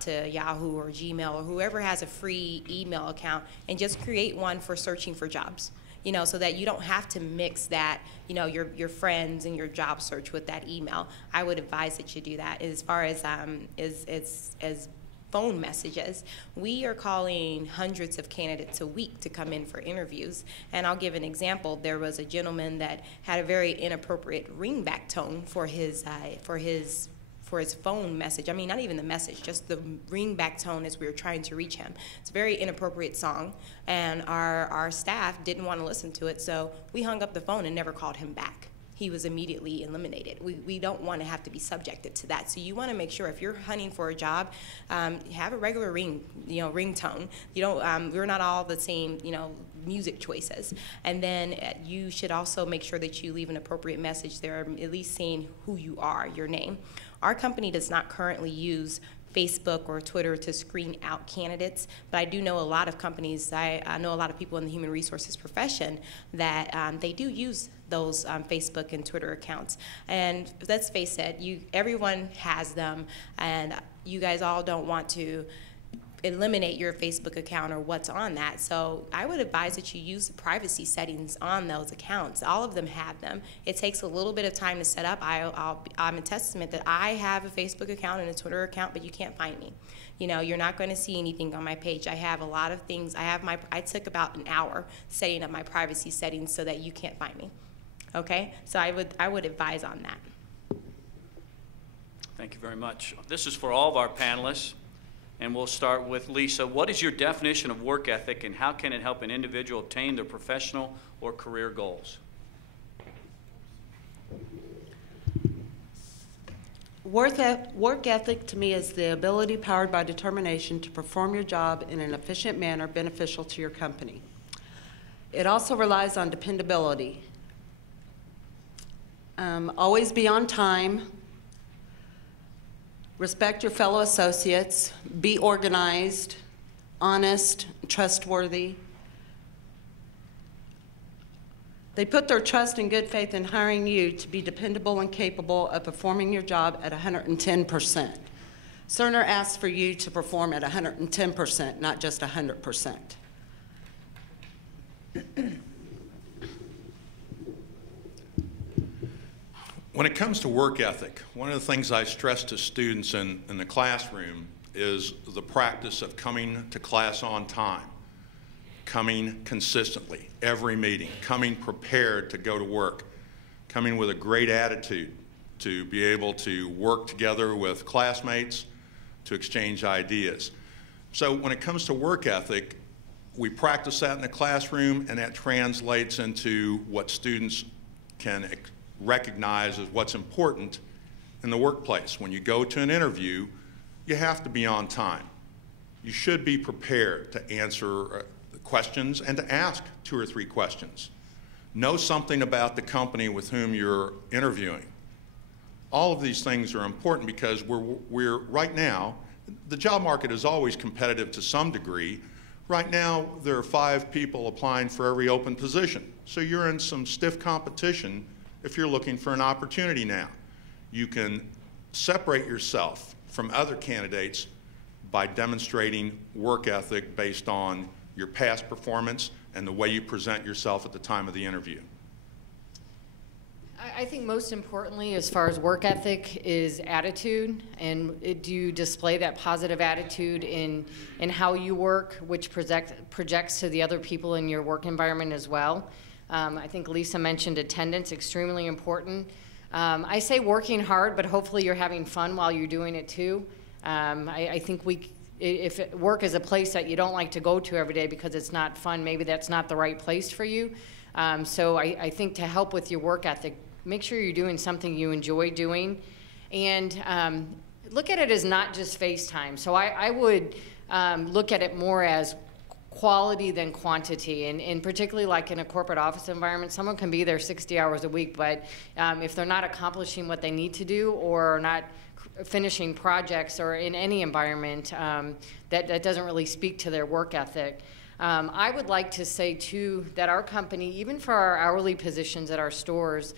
to Yahoo or Gmail or whoever has a free email account, and just create one for searching for jobs. So that you don't have to mix that, your friends and your job search with that email. I would advise that you do that. As far as phone messages, we are calling hundreds of candidates a week to come in for interviews. And I'll give an example. There was a gentleman that had a very inappropriate ringback tone for his phone message. I mean, not even the message, just the ringback tone as we were trying to reach him. It's a very inappropriate song, and our staff didn't want to listen to it, so we hung up the phone and never called him back. He was immediately eliminated. We don't want to have to be subjected to that. So you want to make sure if you're hunting for a job, have a regular ringtone. We're not all the same, music choices. And then you should also make sure that you leave an appropriate message there, at least saying who you are, your name. Our company does not currently use Facebook or Twitter to screen out candidates, but I do know a lot of companies, I know a lot of people in the human resources profession that they do use those Facebook and Twitter accounts. And let's face it, everyone has them, and you guys all don't want to eliminate your Facebook account or what's on that. So I would advise that you use the privacy settings on those accounts. All of them have them. It takes a little bit of time to set up. I'm a testament that I have a Facebook account and a Twitter account, but you can't find me. You're not going to see anything on my page. I have a lot of things. I took about an hour setting up my privacy settings so that you can't find me. Okay? So I would advise on that. Thank you very much. This is for all of our panelists. And we'll start with Lisa. What is your definition of work ethic, and how can it help an individual attain their professional or career goals? Work ethic to me is the ability powered by determination to perform your job in an efficient manner beneficial to your company. It also relies on dependability. Always be on time. Respect your fellow associates, be organized, honest, trustworthy. They put their trust and good faith in hiring you to be dependable and capable of performing your job at 110%. Cerner asks for you to perform at 110%, not just 100%. When it comes to work ethic, one of the things I stress to students in the classroom is the practice of coming to class on time, coming consistently, every meeting, coming prepared to go to work, coming with a great attitude to be able to work together with classmates, to exchange ideas. So when it comes to work ethic, we practice that in the classroom, and that translates into what students can recognize as what's important in the workplace. When you go to an interview, you have to be on time. You should be prepared to answer questions and to ask 2 or 3 questions. Know something about the company with whom you're interviewing. All of these things are important because we're right now, the job market is always competitive to some degree. Right now, there are 5 people applying for every open position. So you're in some stiff competition if you're looking for an opportunity now. You can separate yourself from other candidates by demonstrating work ethic based on your past performance and the way you present yourself at the time of the interview. I think most importantly, as far as work ethic, is attitude. And do you display that positive attitude in how you work, which projects to the other people in your work environment as well? I think Lisa mentioned attendance, extremely important. I say working hard, but hopefully you're having fun while you're doing it too. I think if work is a place that you don't like to go to every day because it's not fun, maybe that's not the right place for you. So I think to help with your work ethic, make sure you're doing something you enjoy doing, and look at it as not just face time. So I would look at it more as quality than quantity, and particularly like in a corporate office environment, someone can be there 60 hours a week, but if they're not accomplishing what they need to do or not finishing projects or in any environment, that doesn't really speak to their work ethic. I would like to say too that our company, even for our hourly positions at our stores,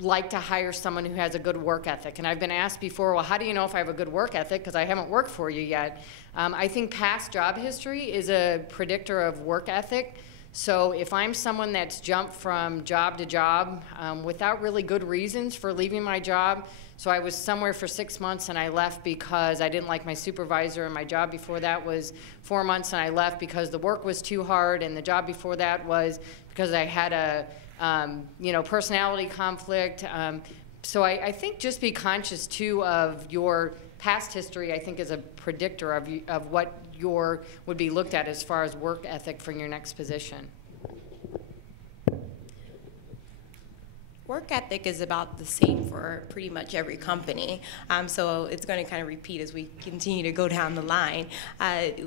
like to hire someone who has a good work ethic. And I've been asked before, well, how do you know if I have a good work ethic? Because I haven't worked for you yet. I think past job history is a predictor of work ethic. So if I'm someone that's jumped from job to job without really good reasons for leaving my job, so I was somewhere for 6 months and I left because I didn't like my supervisor, and my job before that was 4 months and I left because the work was too hard, and the job before that was because I had a personality conflict. So I think just be conscious too of your past history. I think is a predictor of what would be looked at as far as work ethic for your next position. Work ethic is about the same for pretty much every company, so it's going to kind of repeat as we continue to go down the line.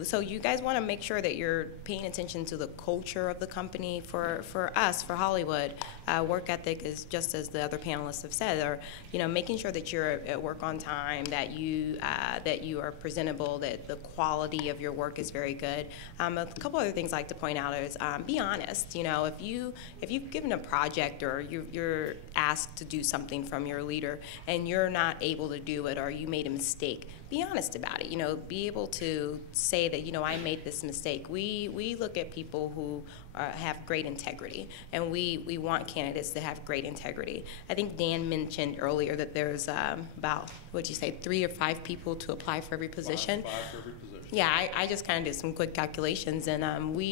So you guys want to make sure that you're paying attention to the culture of the company. For us, for Hollywood, work ethic is just as the other panelists have said, or making sure that you're at work on time, that you are presentable, that the quality of your work is very good. A couple other things I'd like to point out is be honest. If you've given a project or you're asked to do something from your leader and you're not able to do it, or you made a mistake, be honest about it. Be able to say that, I made this mistake. We look at people who have great integrity, and we want candidates to have great integrity. I think Dan mentioned earlier that there's about, what'd you say, 3 or 5 people to apply for every position? Five for every position. Yeah, I just kind of did some quick calculations, and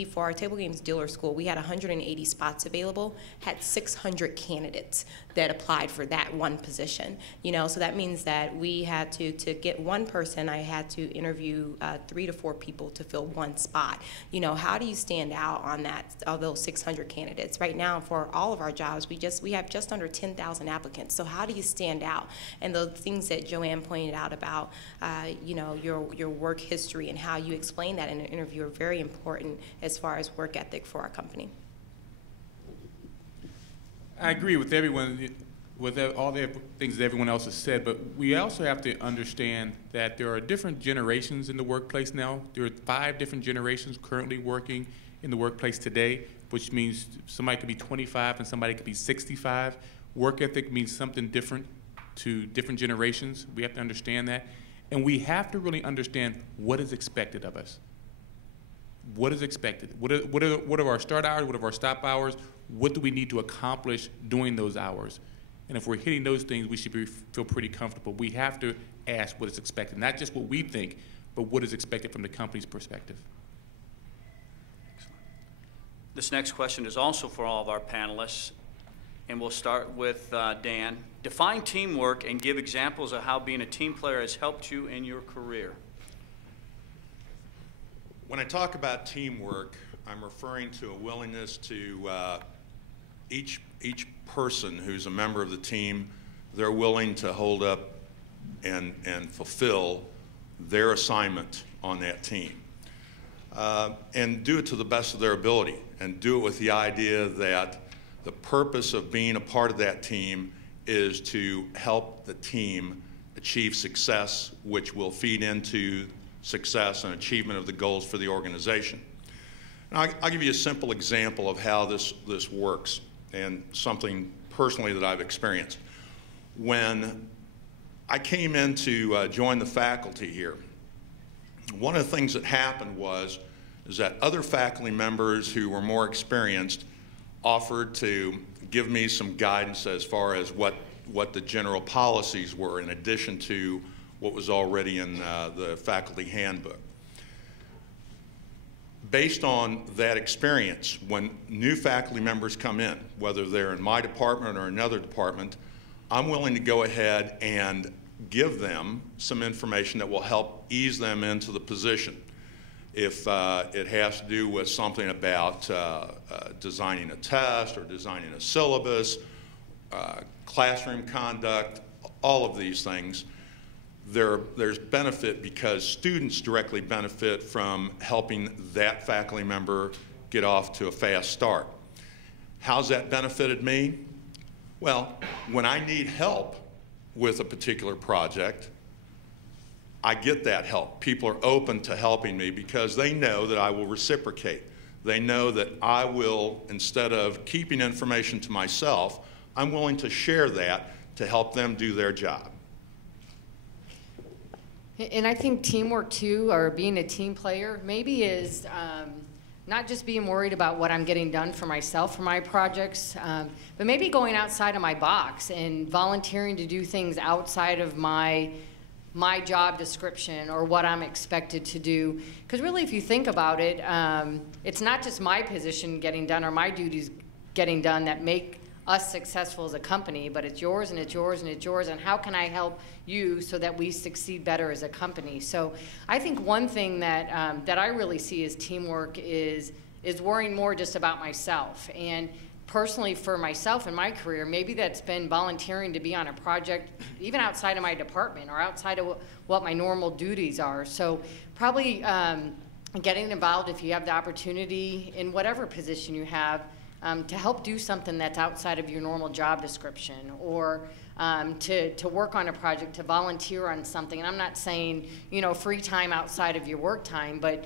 for our table games dealer school, we had 180 spots available, had 600 candidates that applied for that one position. So that means that we had to get one person, I had to interview 3 to 4 people to fill one spot. How do you stand out on of those 600 candidates? Right now, for all of our jobs, we have just under 10,000 applicants. So how do you stand out? And the things that Joanne pointed out about, your work history and how you explain that in an interview are very important as far as work ethic for our company. I agree with everyone, with all the things that everyone else has said, but we also have to understand that there are different generations in the workplace now. There are 5 different generations currently working in the workplace today, which means somebody could be 25 and somebody could be 65. Work ethic means something different to different generations. We have to understand that. And we have to really understand what is expected of us. What is expected? What are our start hours? What are our stop hours? What do we need to accomplish during those hours? And if we're hitting those things, we should feel pretty comfortable. We have to ask what is expected, not just what we think, but what is expected from the company's perspective. This next question is also for all of our panelists, and we'll start with Dan. Define teamwork and give examples of how being a team player has helped you in your career. When I talk about teamwork, I'm referring to a willingness to each person who's a member of the team, they're willing to hold up and fulfill their assignment on that team. And do it to the best of their ability, and do it with the idea that the purpose of being a part of that team is to help the team achieve success, which will feed into success and achievement of the goals for the organization. And I'll give you a simple example of how this works, and something personally that I've experienced. When I came in to join the faculty here, one of the things that happened is that other faculty members who were more experienced offered to give me some guidance as far as what the general policies were, in addition to what was already in the faculty handbook. Based on that experience, when new faculty members come in, whether they're in my department or another department, I'm willing to go ahead and give them some information that will help ease them into the position. If it has to do with something about designing a test or designing a syllabus, classroom conduct, all of these things, there's benefit because students directly benefit from helping that faculty member get off to a fast start. How's that benefited me? Well, when I need help with a particular project, I get that help. People are open to helping me because they know that I will reciprocate. They know that I will, instead of keeping information to myself, I'm willing to share that to help them do their job. And I think teamwork too, or being a team player, maybe is not just being worried about what I'm getting done for myself for my projects, but maybe going outside of my box and volunteering to do things outside of my job description or what I'm expected to do. Because really, if you think about it, it's not just my position getting done or my duties getting done that make us successful as a company, but it's yours and it's yours and it's yours, and how can I help you so that we succeed better as a company? So I think one thing that that I really see as teamwork is worrying more just about myself. And personally, for myself in my career, maybe that's been volunteering to be on a project even outside of my department or outside of what my normal duties are. So probably getting involved if you have the opportunity in whatever position you have, to help do something that's outside of your normal job description, or to work on a project, to volunteer on something. And I'm not saying, you know, free time outside of your work time, but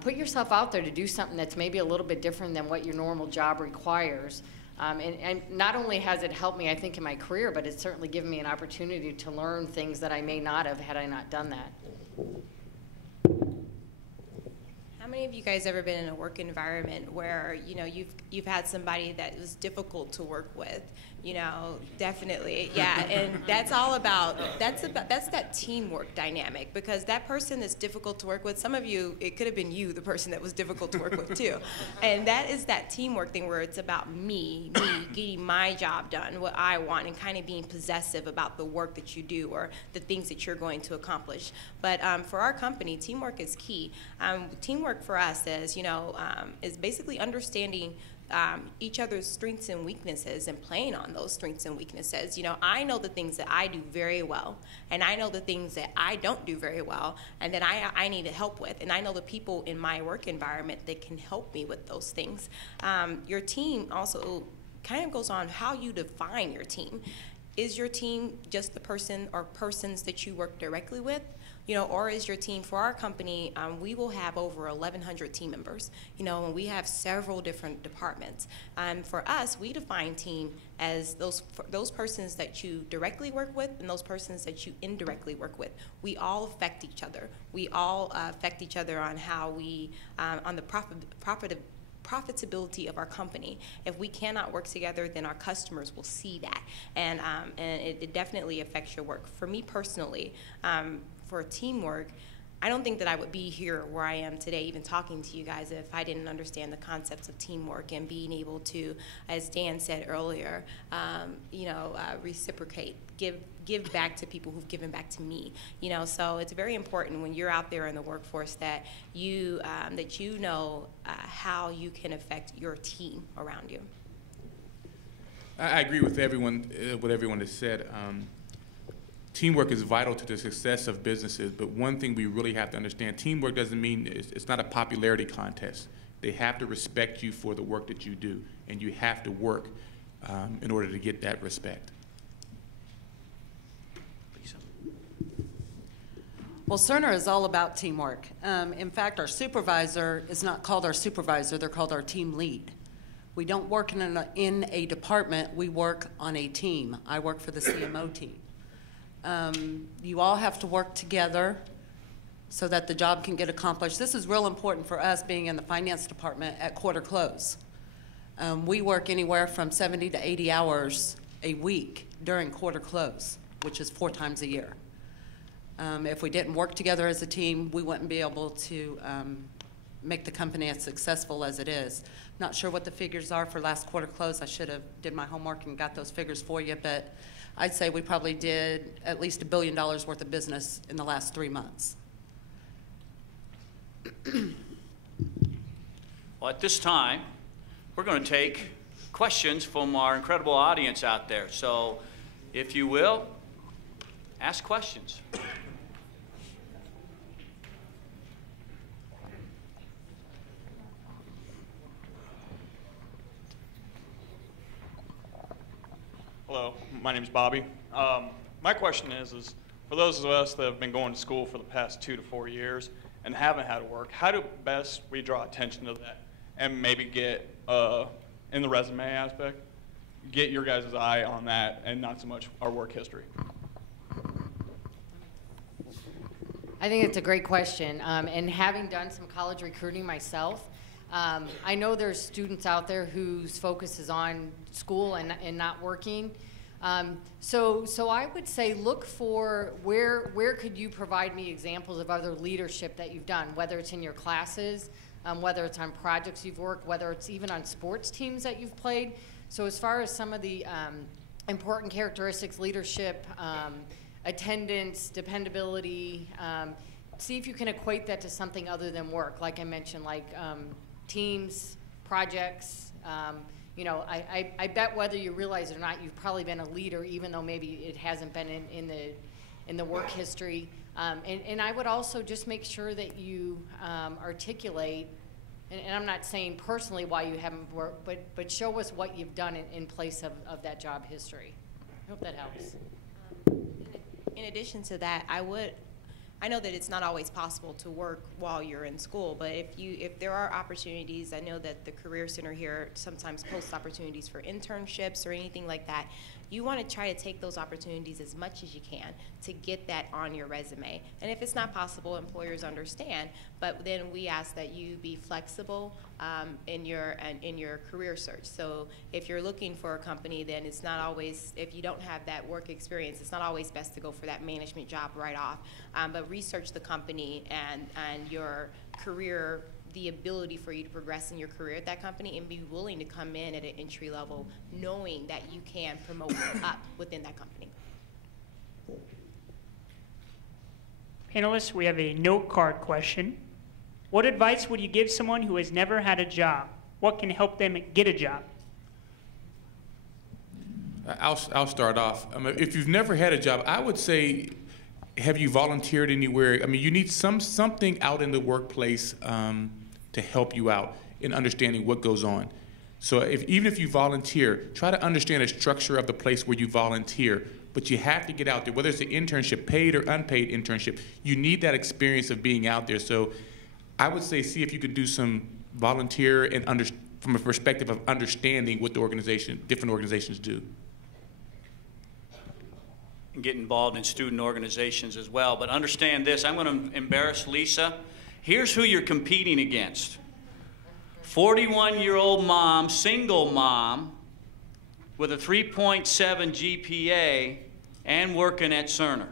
put yourself out there to do something that's maybe a little bit different than what your normal job requires. And not only has it helped me, I think, in my career, but it's certainly given me an opportunity to learn things that I may not have had I not done that. How many of you guys ever been in a work environment where, you know, you've had somebody that was difficult to work with? You know, definitely, yeah, and that's all about, that's that teamwork dynamic, because that person that's difficult to work with, some of you, it could have been you, the person that was difficult to work with too, and that is that teamwork thing where it's about me getting my job done, what I want, and kind of being possessive about the work that you do or the things that you're going to accomplish. But for our company, teamwork is key. Teamwork for us is, you know, is basically understanding each other's strengths and weaknesses and playing on those strengths and weaknesses. You know, I know the things that I do very well, and I know the things that I don't do very well, and that I need help with, and I know the people in my work environment that can help me with those things. Your team also kind of goes on how you define your team. Is your team just the person or persons that you work directly with? You know, or is your team, for our company, we will have over 1,100 team members, you know, and we have several different departments. For us, we define team as those persons that you directly work with and those persons that you indirectly work with. We all affect each other. We all affect each other on how we, on the profitability of our company. If we cannot work together, then our customers will see that, and it definitely affects your work. For me personally, for teamwork, I don't think that I would be here where I am today, even talking to you guys, if I didn't understand the concepts of teamwork and being able to, as Dan said earlier, you know, reciprocate, give back to people who've given back to me. You know, so it's very important when you're out there in the workforce that you know how you can affect your team around you. I agree with everyone, what everyone has said. Teamwork is vital to the success of businesses, but one thing we really have to understand, teamwork doesn't mean it's not a popularity contest. They have to respect you for the work that you do, and you have to work in order to get that respect. Lisa. Well, Cerner is all about teamwork. In fact, our supervisor is not called our supervisor, they're called our team lead. We don't work in a department, we work on a team. I work for the CMO team. You all have to work together so that the job can get accomplished. This is real important for us being in the finance department at quarter close. We work anywhere from 70 to 80 hours a week during quarter close, which is 4 times a year. If we didn't work together as a team, we wouldn't be able to make the company as successful as it is. Not sure what the figures are for last quarter close. I should have did my homework and got those figures for you, but I'd say we probably did at least $1 billion worth of business in the last 3 months. Well, at this time, we're going to take questions from our incredible audience out there. So, if you will, ask questions. Hello, my name is Bobby. My question is for those of us that have been going to school for the past 2 to 4 years and haven't had to work, how do best we draw attention to that and maybe get, in the resume aspect, get your guys' eye on that and not so much our work history? I think it's a great question. And having done some college recruiting myself, I know there's students out there whose focus is on school and not working. So I would say look for where could you provide me examples of other leadership that you've done, whether it's in your classes, whether it's on projects you've worked, whether it's even on sports teams that you've played. So as far as some of the important characteristics, leadership, attendance, dependability, see if you can equate that to something other than work, like I mentioned, like teams, projects. You know, I bet whether you realize it or not, you've probably been a leader, even though maybe it hasn't been in the work history. And I would also just make sure that you articulate, and I'm not saying personally why you haven't worked, but show us what you've done in place of that job history. I hope that helps. In addition to that, I know that it's not always possible to work while you're in school, but if there are opportunities, I know that the Career Center here sometimes posts opportunities for internships or anything like that. You want to try to take those opportunities as much as you can to get that on your resume. And if it's not possible, employers understand, but then we ask that you be flexible in your career search. So if you're looking for a company, then it's not always, if you don't have that work experience, it's not always best to go for that management job right off. But research the company and your career, the ability for you to progress in your career at that company, and be willing to come in at an entry level knowing that you can promote up within that company. Panelists, we have a note card question. What advice would you give someone who has never had a job? What can help them get a job? I'll start off. If you've never had a job, I would say, have you volunteered anywhere? I mean, you need something out in the workplace to help you out in understanding what goes on. So even if you volunteer, try to understand the structure of the place where you volunteer, but you have to get out there, whether it's an internship, paid or unpaid internship, you need that experience of being out there. So I would say see if you could do some volunteer and from a perspective of understanding what the different organizations do. And get involved in student organizations as well. But understand this, I'm going to embarrass Lisa. Here's who you're competing against. 41-year-old mom, single mom, with a 3.7 GPA and working at Cerner.